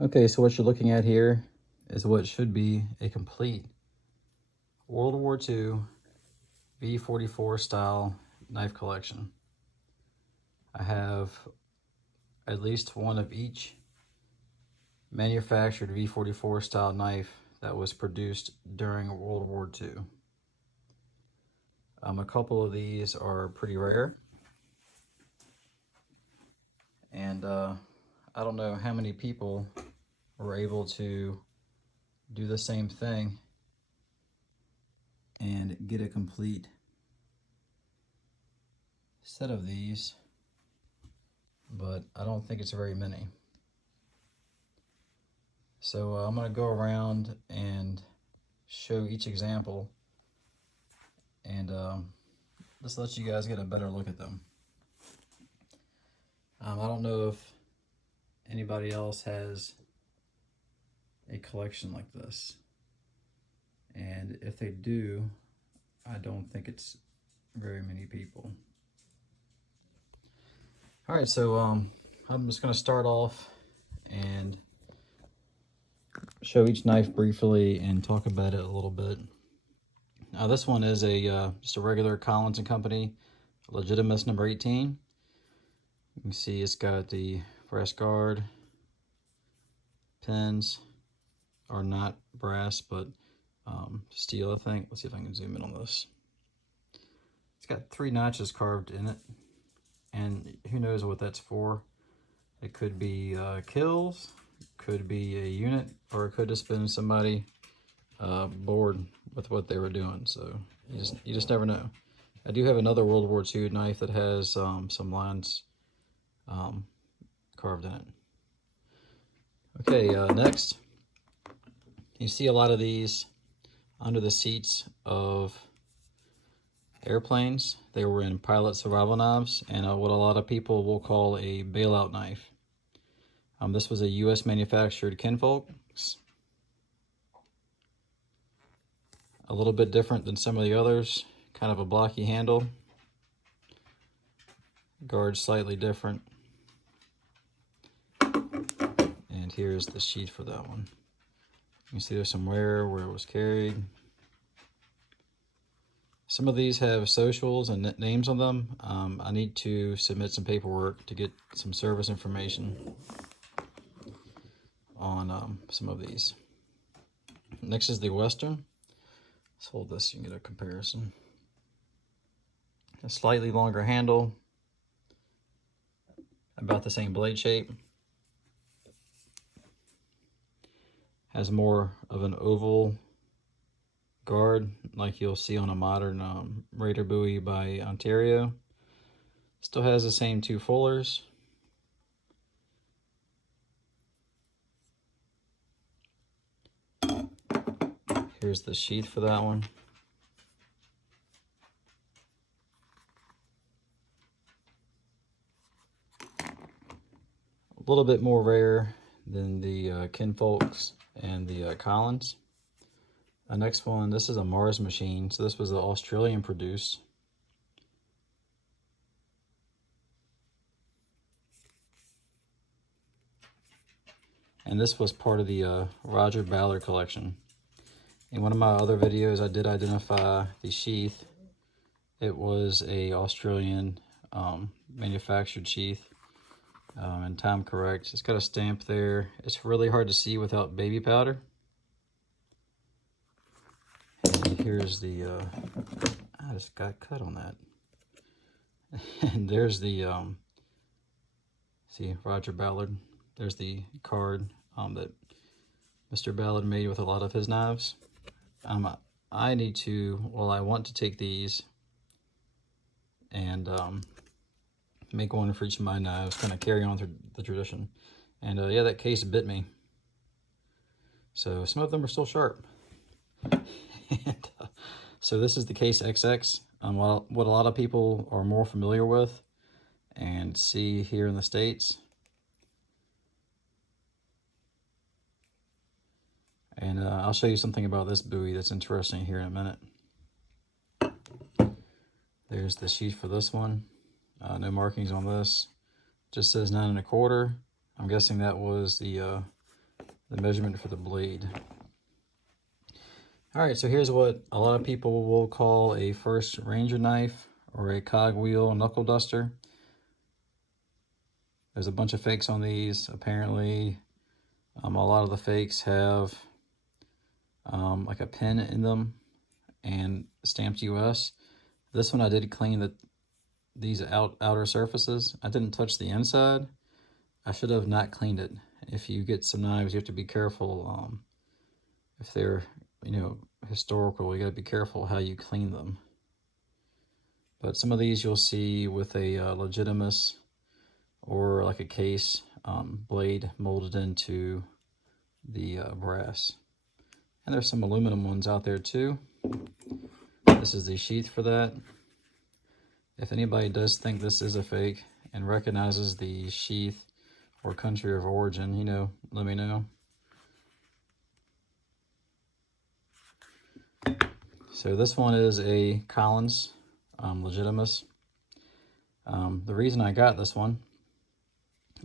Okay, so what you're looking at here is what should be a complete World War II V-44 style knife collection. I have at least one of each manufactured V-44 style knife that was produced during World War II. A couple of these are pretty rare, and I don't know how many people were able to do the same thing and get a complete set of these, but I don't think it's very many. So I'm going to go around and show each example and just let you guys get a better look at them. I don't know if anybody else has a collection like this, and if they do, I don't think it's very many people. All right, so I'm just going to start off and show each knife briefly and talk about it a little bit. Now this one is a just a regular Collins & Company Legitimus number 18. You can see it's got the brass guard. Pins are not brass, but steel, I think. Let's see if I can zoom in on this. It's got 3 notches carved in it, and who knows what that's for. It could be kills, could be a unit, or it could just been somebody bored with what they were doing. So you just never know. I do have another World War II knife that has some lines carved in it. Okay, next, you see a lot of these under the seats of airplanes. They were in pilot survival knives, and what a lot of people will call a bailout knife. This was a U.S. manufactured kinfolk. A little bit different than some of the others. Kind of a blocky handle. Guard slightly different. And here's the sheath for that one. You can see there's some wear where it was carried. Some of these have socials and names on them. I need to submit some paperwork to get some service information on some of these. Next is the Western. Let's hold this, you can get a comparison. A slightly longer handle, about the same blade shape. Has more of an oval guard like you'll see on a modern Raider buoy by Ontario. Still has the same 2 fullers. Here's the sheath for that one. A little bit more rare than the kinfolks and the Collins. The next one, this is a Mars machine. So this was the Australian produced. And this was part of the Roger Ballard collection. In one of my other videos, I did identify the sheath. It was a Australian manufactured sheath, and time correct. It's got a stamp there. It's really hard to see without baby powder. And here's the, I just got cut on that. And there's the, see, Roger Ballard. There's the card that Mr. Ballard made with a lot of his knives. I need to, well, I want to take these and make one for each of my knives, kind of carry on through the tradition. And yeah, that case bit me. So some of them are still sharp. And, so this is the case XX. What a lot of people are more familiar with and see here in the States. And I'll show you something about this buoy that's interesting here in a minute. There's the sheath for this one. No markings on this. Just says 9 1/4. I'm guessing that was the the measurement for the blade. All right, so here's what a lot of people will call a first Ranger knife or a cogwheel knuckle duster. There's a bunch of fakes on these. Apparently, a lot of the fakes have like a pin in them and stamped US. This one I did clean these outer surfaces. I didn't touch the inside. I should have not cleaned it. If you get some knives, you have to be careful. If they're, historical, you got to be careful how you clean them. But some of these you'll see with a Legitimus or like a case blade molded into the brass. And there's some aluminum ones out there too. This is the sheath for that. If anybody does think this is a fake and recognizes the sheath or country of origin, let me know. So this one is a Collins Legitimus. The reason I got this one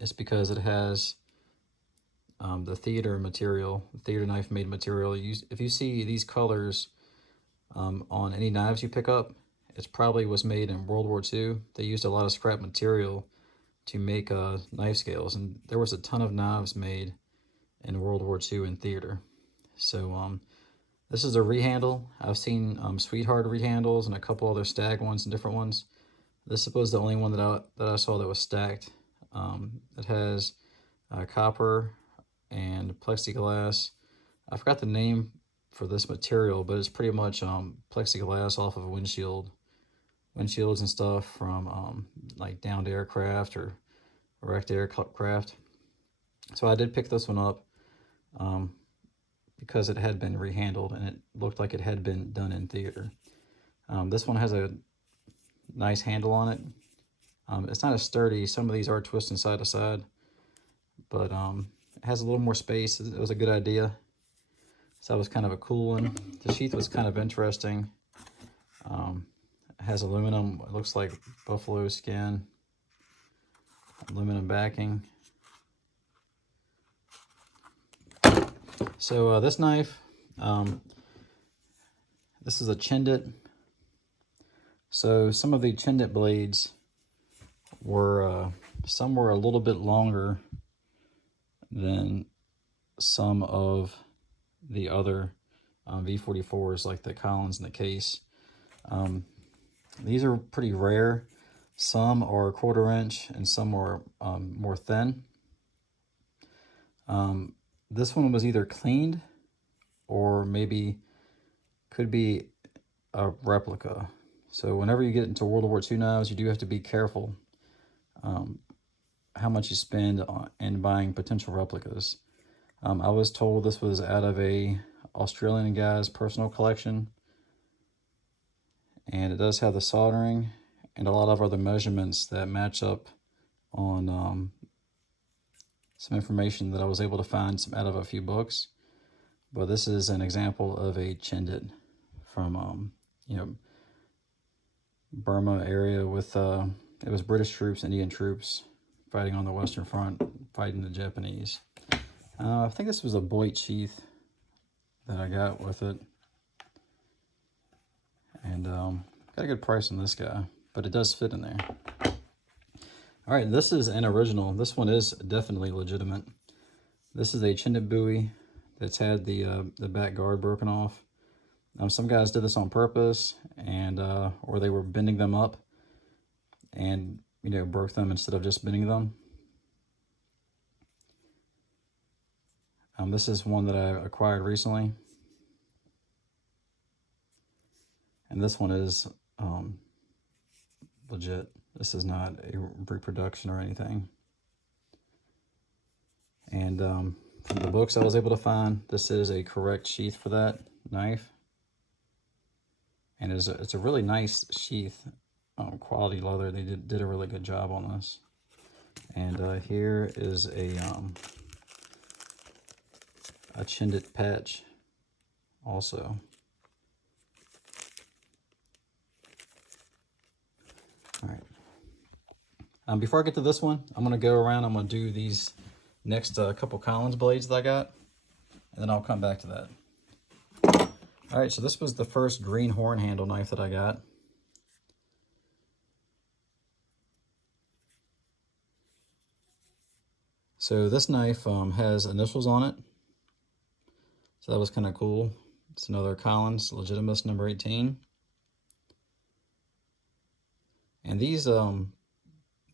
is because it has the theater material, theater knife made material. If you see these colors on any knives you pick up, it probably was made in World War II. They used a lot of scrap material to make knife scales, and there was a ton of knives made in World War II in theater. So this is a rehandle. I've seen Sweetheart rehandles and a couple other stag ones and different ones. This was the only one that I saw that was stacked. It has copper and plexiglass. I forgot the name for this material, but it's pretty much plexiglass off of a windshields and stuff from like downed aircraft or wrecked aircraft. So I did pick this one up because it had been rehandled and it looked like it had been done in theater. This one has a nice handle on it. It's not as sturdy. Some of these are twisting side to side, but it has a little more space. It was a good idea. So that was kind of a cool one. The sheath was kind of interesting. It has aluminum. It looks like buffalo skin. Aluminum backing. So this knife, this is a Chindit. So some of the Chindit blades were, some were a little bit longer than some of the other V-44s, like the Collins and the Case. These are pretty rare. Some are 1/4 inch and some are more thin. This one was either cleaned or maybe could be a replica. So whenever you get into World War II knives, you do have to be careful how much you spend in buying potential replicas. I was told this was out of a Australian guy's personal collection, and it does have the soldering and a lot of other measurements that match up on some information that I was able to find out of a few books. But this is an example of a Chindit from Burma area with it was British troops, Indian troops fighting on the Western Front, fighting the Japanese. I think this was a Boyd sheath that I got with it, and got a good price on this guy, but it does fit in there. All right, this is an original. This one is definitely legitimate. This is a Chindit buoy that's had the back guard broken off. Some guys did this on purpose, and or they were bending them up and broke them instead of just bending them. This is one that I acquired recently, and this one is legit. This is not a reproduction or anything. And from the books I was able to find, this is a correct sheath for that knife. And it's a really nice sheath, quality leather. They did a really good job on this. And here is a Chindit patch also. All right. Before I get to this one, I'm going to go around. I'm going to do these next couple Collins blades that I got. and then I'll come back to that. All right, so this was the first green horn handle knife that I got. So this knife has initials on it. So that was kind of cool. It's another Collins Legitimus number 18. And these are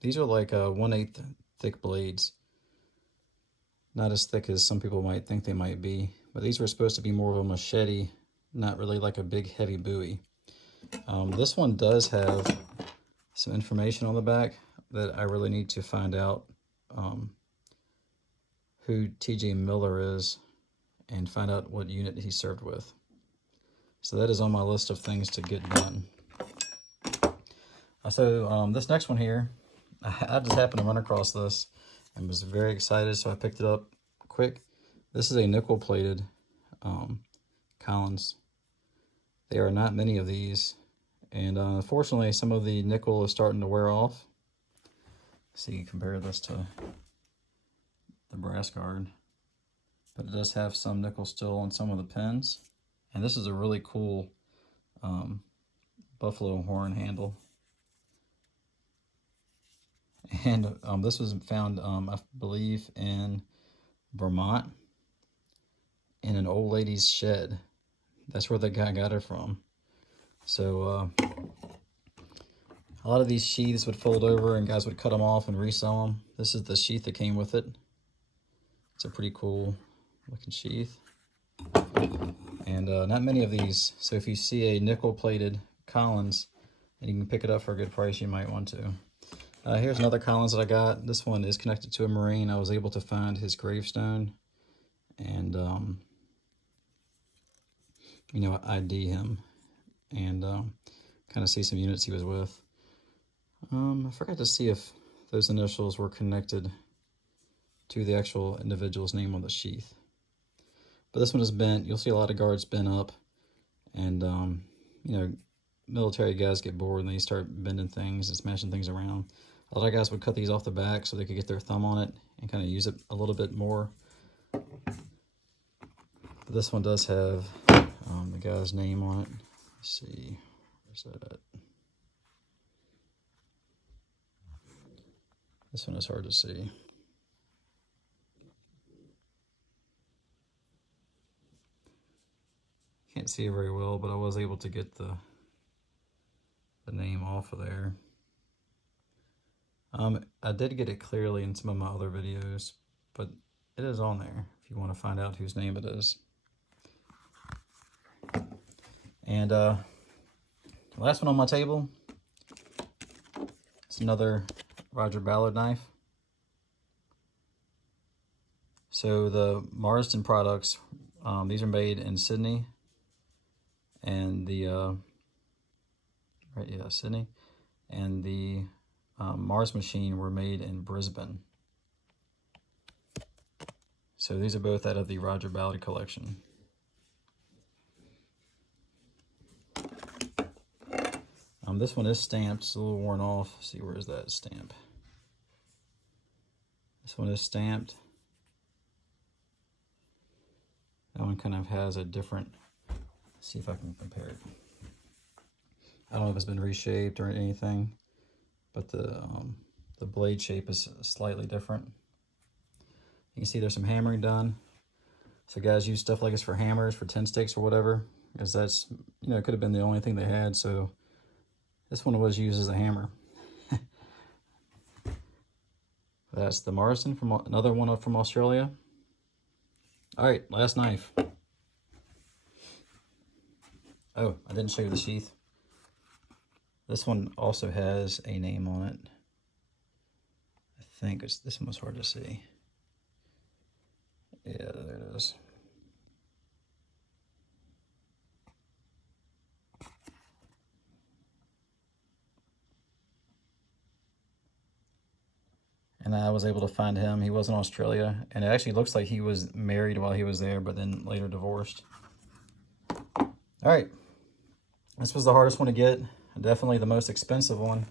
like 1/8 thick blades. Not as thick as some people might think they might be, but these were supposed to be more of a machete, not really like a big heavy bowie. This one does have some information on the back that I really need to find out who TJ Miller is and find out what unit he served with. So that is on my list of things to get done. So this next one here, I just happened to run across this and was very excited, so I picked it up quick. This is a nickel-plated Collins. There are not many of these, and unfortunately some of the nickel is starting to wear off. So you compare this to the brass guard, but it does have some nickel still on some of the pins. And this is a really cool buffalo horn handle. And this was found, I believe, in Vermont in an old lady's shed. That's where the guy got it from. So a lot of these sheaths would fold over and guys would cut them off and resell them. This is the sheath that came with it. It's a pretty cool looking sheath. And not many of these. So if you see a nickel plated Collins and you can pick it up for a good price, you might want to. Here's another Collins that I got. This one is connected to a Marine. I was able to find his gravestone and, you know, ID him and kind of see some units he was with. I forgot to see if those initials were connected to the actual individual's name on the sheath. But this one is bent. You'll see a lot of guards bent up. And, you know, military guys get bored and they start bending things and smashing things around. A lot of guys would cut these off the back so they could get their thumb on it and kind of use it a little bit more. But this one does have the guy's name on it. Let's see, where's that at? This one is hard to see. Can't see it very well, but I was able to get the name off of there. I did get it clearly in some of my other videos, but it is on there if you want to find out whose name it is. And last one on my table is another Roger Ballard knife. So the Marsden products, these are made in Sydney, and the Sydney, and the Mars machine were made in Brisbane. So these are both out of the Roger Ballard collection. This one is stamped. It's a little worn off. Let's see, where is that stamp? This one is stamped. That one kind of has a different, let's see if I can compare it. I don't know if it's been reshaped or anything, but the blade shape is slightly different. You can see there's some hammering done. So guys use stuff like this for hammers, for 10 sticks or whatever, because that's, you know, it could have been the only thing they had. So this one was used as a hammer. That's the Marsden, from another one from Australia. All right, last knife. Oh, I didn't show you the sheath. This one also has a name on it. I think this one was hard to see. Yeah, there it is. And I was able to find him. He was in Australia, and it actually looks like he was married while he was there, but then later divorced. All right, this was the hardest one to get. Definitely the most expensive one,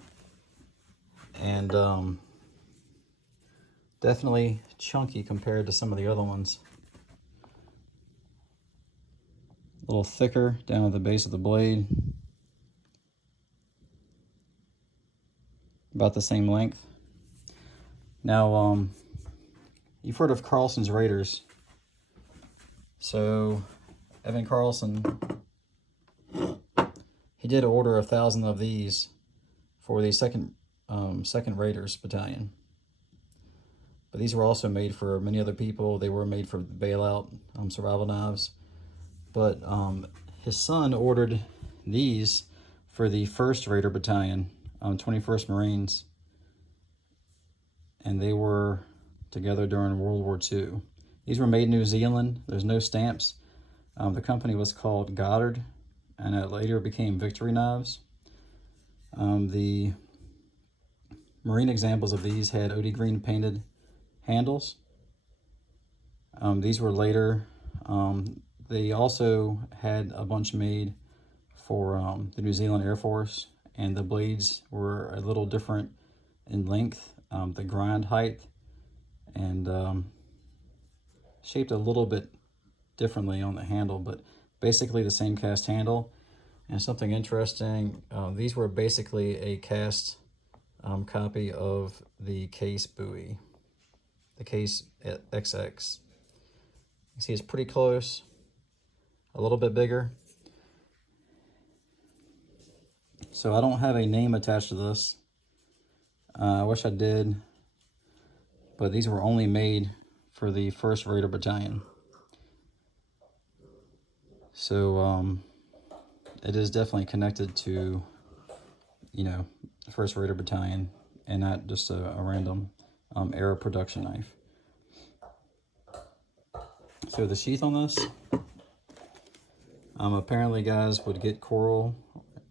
and definitely chunky compared to some of the other ones. little thicker down at the base of the blade. About the same length. Now, you've heard of Carlson's Raiders. So, Evan Carlson, he did order 1,000 of these for the second Raiders Battalion. But these were also made for many other people. They were made for bailout survival knives. But his son ordered these for the 1st Raider Battalion, 21st Marines. And they were together during World War II. These were made in New Zealand. There's no stamps. The company was called Goddard, and it later became Victory Knives. The Marine examples of these had OD green painted handles. These were later, they also had a bunch made for the New Zealand Air Force, and the blades were a little different in length, the grind height, and shaped a little bit differently on the handle, but basically the same cast handle. And something interesting, these were basically a cast copy of the case buoy, the case XX. You see it's pretty close, a little bit bigger. So I don't have a name attached to this. I wish I did, but these were only made for the 1st Raider Battalion. So it is definitely connected to, you know, the 1st Raider Battalion, and not just a random era production knife. So the sheath on this, apparently guys would get coral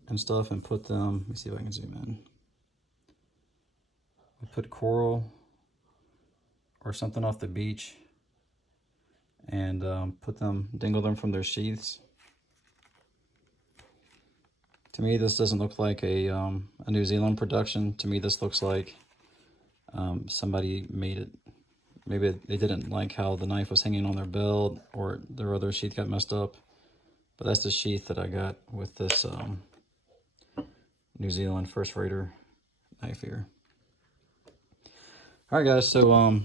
and stuff and put them, let me see if I can zoom in. We put coral or something off the beach and dangle them from their sheaths. To me, this doesn't look like a New Zealand production. To me, this looks like somebody made it. Maybe they didn't like how the knife was hanging on their belt, or their other sheath got messed up. But that's the sheath that I got with this New Zealand 1st Raider knife here. All right, guys, so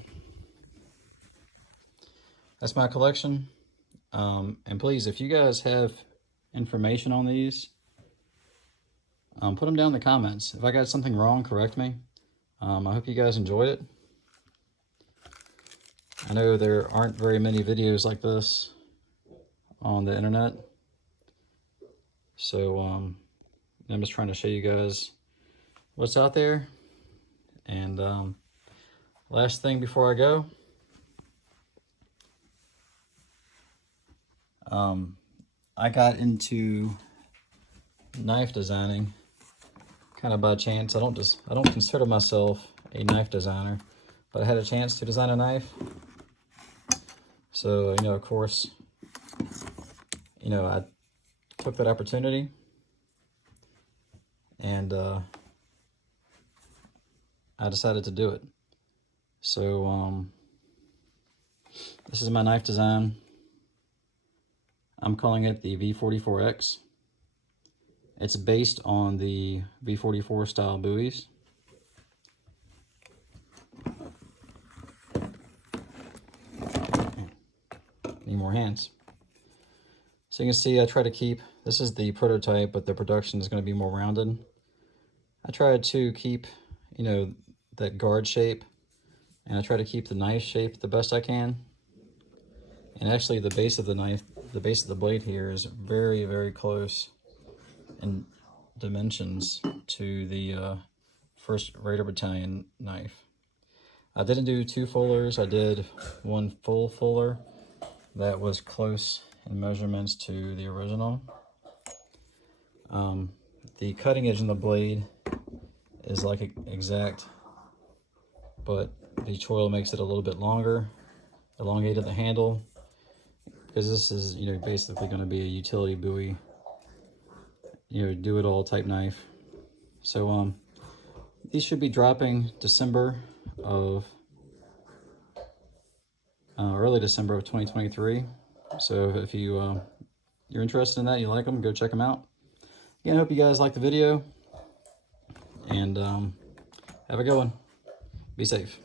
that's my collection. And please, if you guys have information on these, put them down in the comments. If I got something wrong, correct me. I hope you guys enjoyed it. I know there aren't very many videos like this on the internet. So I'm just trying to show you guys what's out there. And last thing before I go, I got into knife designing kind of by chance. I don't consider myself a knife designer, but I had a chance to design a knife. So, you know, of course, you know, I took that opportunity, and I decided to do it. So this is my knife design. I'm calling it the V-44X. It's based on the V-44 style buoys. Need more hands. So you can see I try to keep, this is the prototype, but the production is going to be more rounded. I tried to keep, you know, that guard shape, and I try to keep the knife shape the best I can. And actually the base of the knife, the base of the blade here is very, very close in dimensions to the 1st Raider Battalion knife. I didn't do 2 fullers, I did 1 full fuller that was close in measurements to the original. The cutting edge in the blade is like exact, but the choil makes it a little bit longer, elongated the handle, because this is, you know, basically going to be a utility buoy, you know, do it all type knife. So these should be dropping December of early December of 2023. So if you you're interested in that, you like them, go check them out. Again, I hope you guys like the video, and have a good one. Be safe.